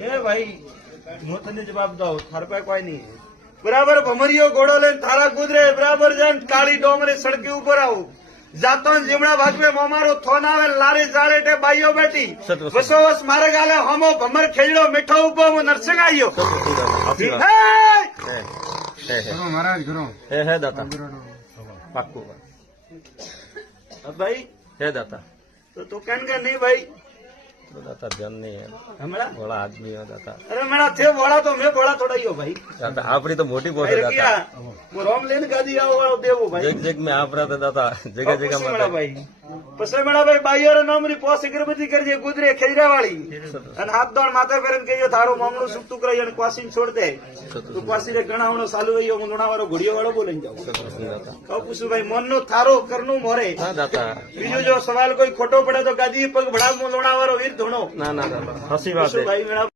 એ ભાઈ હું તને જવાબ દઉં થાર પાસે કોઈ નહીં બરાબર ભમરીયો ઘોડો લઈને થારા કુદરે બરાબર જઈને કાળી ડોમરે સડકી ઉપર આવું જાતો જીમડા ભાગવે મોમારો થોન આવે લારી જારે ટે બાઈઓ બેઠી બસો વર્ષ મારે ગાલે હમો ભમર ખેડો મીઠો ઉભો હું નરસિંહ આવ્યો મહારાજ ઘરો હે દાતા પાક્કું ભાઈ હે દાતા તો તું કેમ કે નહીં ભાઈ तो दाता ध्यान नहीं है હમણાં बड़ा आदमी है दाता અરે મેળા થયો બોળા તો મેં બોળા થોડાયો ભાઈ दाता आपरी तो मोटी बहुत ભાઈ है दाता રકિયા હું રોમ લઈને ગાદી આવો દેવું ભાઈ जग जग में आप रहा था दाता जगह जगह પછી में મેળા ભાઈ પછી મેળા ભાઈ બાઈઓ નામની પોસ અગરબત્તી કરજે ગુજરે ખેજરા વાળી અને હાથ દોડ માથે ફેરન કહેજો તારું મામલું સુકતું કરાઈ અને ક્વાસીને છોડ દે તું ક્વાસીને ગણાવણો ચાલુ રહ્યો હું ગણાવાળો ઘોડિયો વાળો બોલાઈ જાઉં दाता કહું પૂછું ભાઈ મનનો થારો કરનું મોરે हाँ दाता બીજો જો સવાલ કોઈ ખોટો પડે તો ગાદી પગ ભડાવ લોણાવાળો વીર ધોણો ना ना दाता हंसी बात પૂછું है ભાઈ મેળા